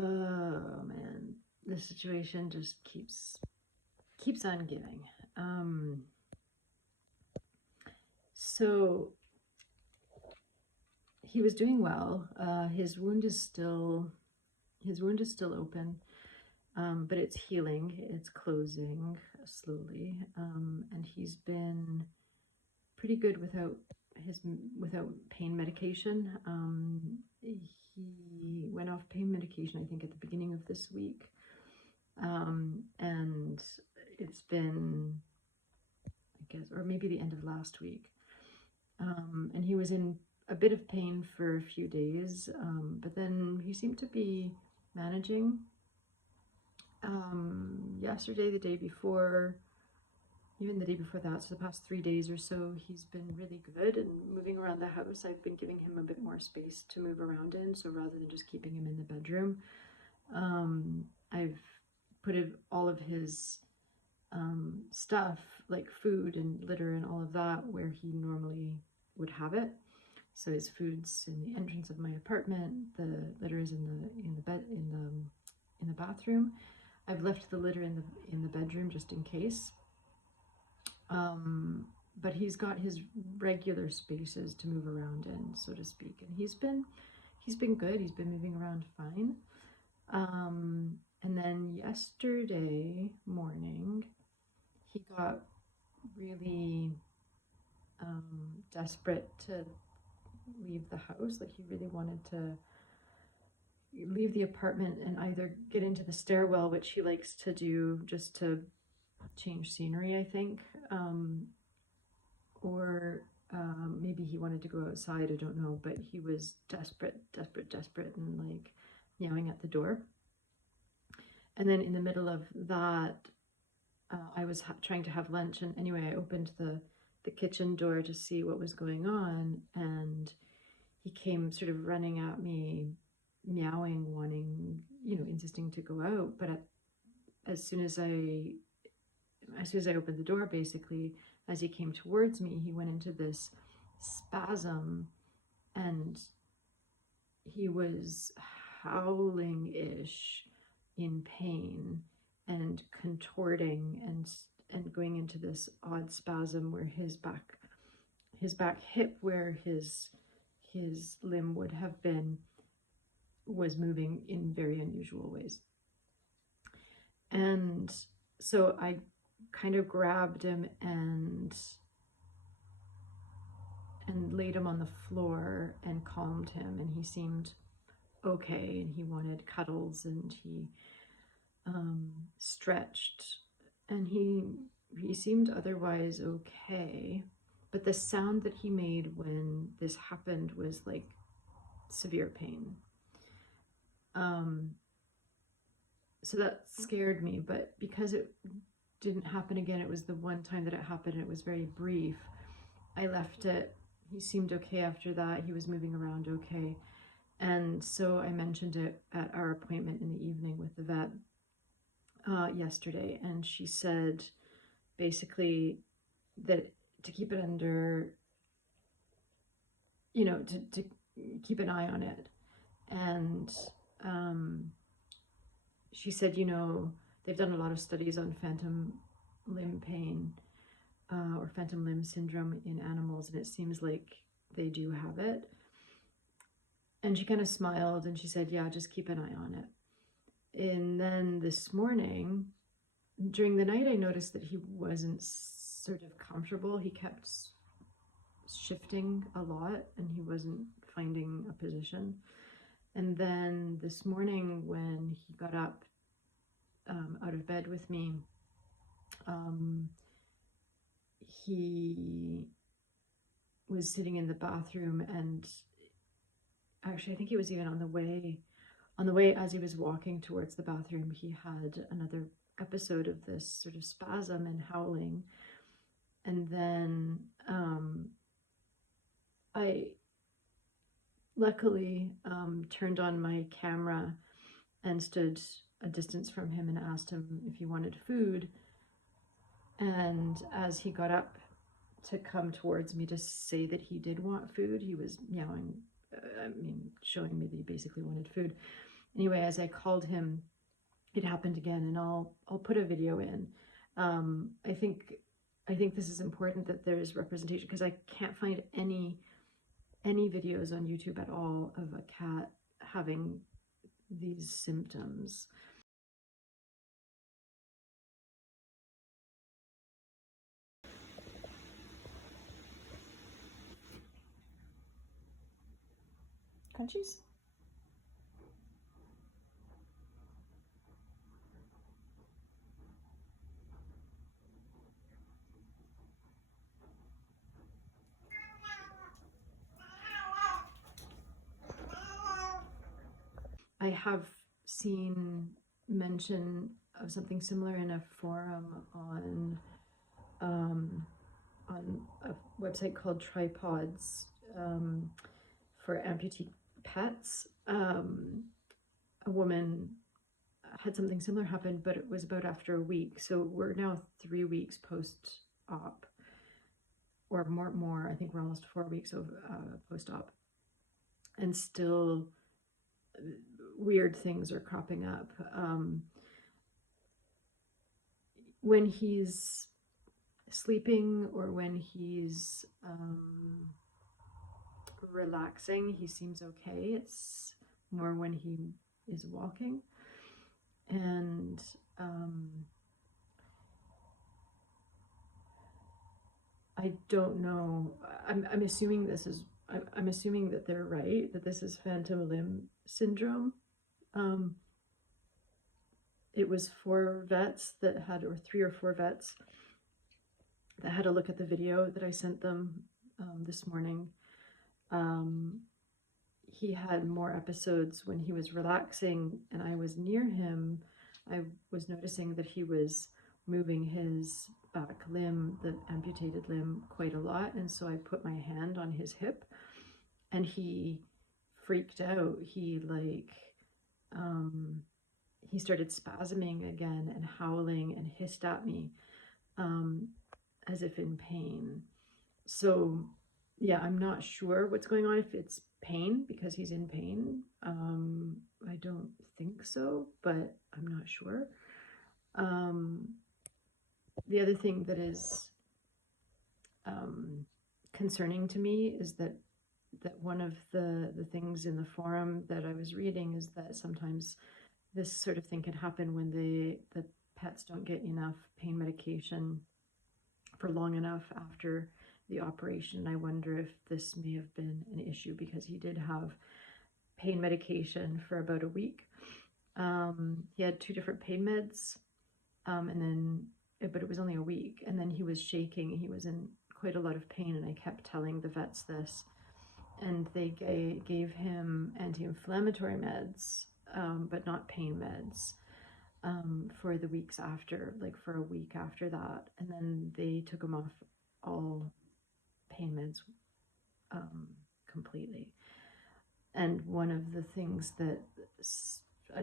Oh man, the situation just keeps on giving. So he was doing well. His wound is still open, but it's healing. It's closing slowly, and he's been pretty good without pain medication. He went off pain medication, I think, at the beginning of this week, and it's been, I guess, or maybe the end of last week. And he was in a bit of pain for a few days, but then he seemed to be managing. Yesterday, the day before, even the day before that, so the past 3 days or so, he's been really good and moving around the house. I've been giving him a bit more space to move around in, so rather than just keeping him in the bedroom, I've put all of his stuff, like food and litter and all of that, where he normally would have it. So his food's in the entrance of my apartment, the litter is in the bathroom. I've left the litter in the bedroom just in case. But he's got his regular spaces to move around in, so to speak, and he's been good. He's been moving around fine. And then yesterday morning, he got really desperate to leave the house. Like, he really wanted to leave the apartment and either get into the stairwell, which he likes to do just to change scenery, I think, or maybe he wanted to go outside, I don't know, but he was desperate and like meowing at the door. And then in the middle of that, I was trying to have lunch, and anyway, I opened the kitchen door to see what was going on, and he came sort of running at me, meowing, wanting, insisting to go out. But as soon as I opened the door, basically, as he came towards me, he went into this spasm, and he was howling-ish in pain and contorting and going into this odd spasm where his back hip, where his limb would have been, was moving in very unusual ways. And so I kind of grabbed him and laid him on the floor and calmed him, and he seemed okay, and he wanted cuddles, and he stretched, and he seemed otherwise okay. But the sound that he made when this happened was like severe pain. So that scared me, but because it didn't happen again, it was the one time that it happened, and it was very brief, I left it. He seemed okay after that. He was moving around okay. And so I mentioned it at our appointment in the evening with the vet yesterday, and she said basically that to keep it under, to keep an eye on it. And she said, they've done a lot of studies on phantom limb pain or phantom limb syndrome in animals, and it seems like they do have it. And she kind of smiled and she said, yeah, just keep an eye on it. And then this morning, during the night, I noticed that he wasn't sort of comfortable. He kept shifting a lot and he wasn't finding a position. And then this morning, when he got up out of bed with me, he was sitting in the bathroom, and actually I think he was even on the way as he was walking towards the bathroom, he had another episode of this sort of spasm and howling. And then I luckily turned on my camera and stood a distance from him and asked him if he wanted food. And as he got up to come towards me to say that he did want food, he was meowing, showing me that he basically wanted food. anyway, as I called him, it happened again, and I'll put a video in. I think this is important that there's representation, because I can't find any videos on YouTube at all of a cat having these symptoms. Crunchies? I have seen mention of something similar in a forum on a website called Tripods, for amputee pets. A woman had something similar happen, but it was about after a week. So we're now 3 weeks post-op, or more. I think we're almost 4 weeks of post-op, and still weird things are cropping up. When he's sleeping or when he's relaxing, he seems okay. It's more when he is walking. And I don't know. I'm assuming this is. I'm assuming that they're right, that this is phantom limb syndrome. It was 4 vets that had, or 3 or 4 vets that had a look at the video that I sent them this morning. He had more episodes when he was relaxing and I was near him. I was noticing that he was moving his back limb, the amputated limb, quite a lot. And so I put my hand on his hip and he freaked out. He he started spasming again and howling and hissed at me as if in pain. So yeah, I'm not sure what's going on, if it's pain because he's in pain. I don't think so, but I'm not sure. The other thing that is concerning to me is that one of the things in the forum that I was reading is that sometimes this sort of thing can happen when the pets don't get enough pain medication for long enough after the operation. I wonder if this may have been an issue, because he did have pain medication for about a week. He had 2 different pain meds, and then, but it was only a week, and then he was shaking. He was in quite a lot of pain, and I kept telling the vets this, and they gave him anti-inflammatory meds, but not pain meds, for the weeks after, like for a week after that. And then they took him off all pain meds completely. And one of the things that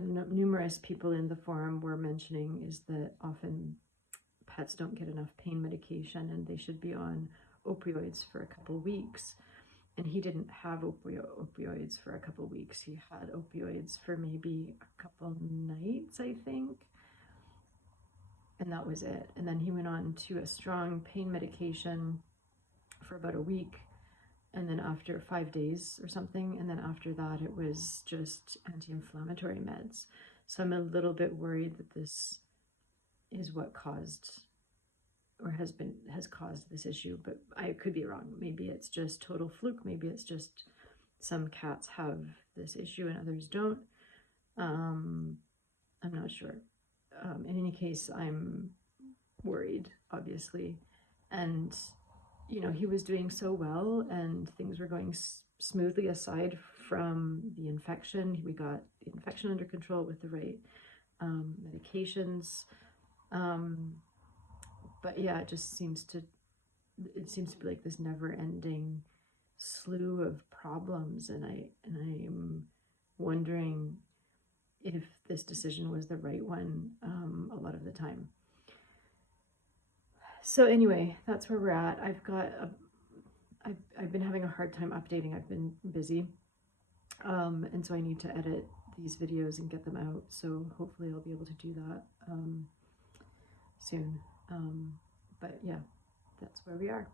numerous people in the forum were mentioning is that often pets don't get enough pain medication and they should be on opioids for a couple weeks. And he didn't have opioids for a couple weeks. He had opioids for maybe a couple nights, I think. And that was it. And then he went on to a strong pain medication for about a week. And then after 5 days or something. And then after that, it was just anti-inflammatory meds. So I'm a little bit worried that this is what caused, or has caused this issue, but I could be wrong. Maybe it's just total fluke. Maybe it's just some cats have this issue and others don't. I'm not sure. In any case, I'm worried, obviously. And, you know, he was doing so well and things were going smoothly aside from the infection. We got the infection under control with the right medications. But yeah, it just seems to be like this never-ending slew of problems, and I'm wondering if this decision was the right one a lot of the time. So anyway, that's where we're at. I've been having a hard time updating. I've been busy, and so I need to edit these videos and get them out. So hopefully I'll be able to do that soon. But yeah, that's where we are.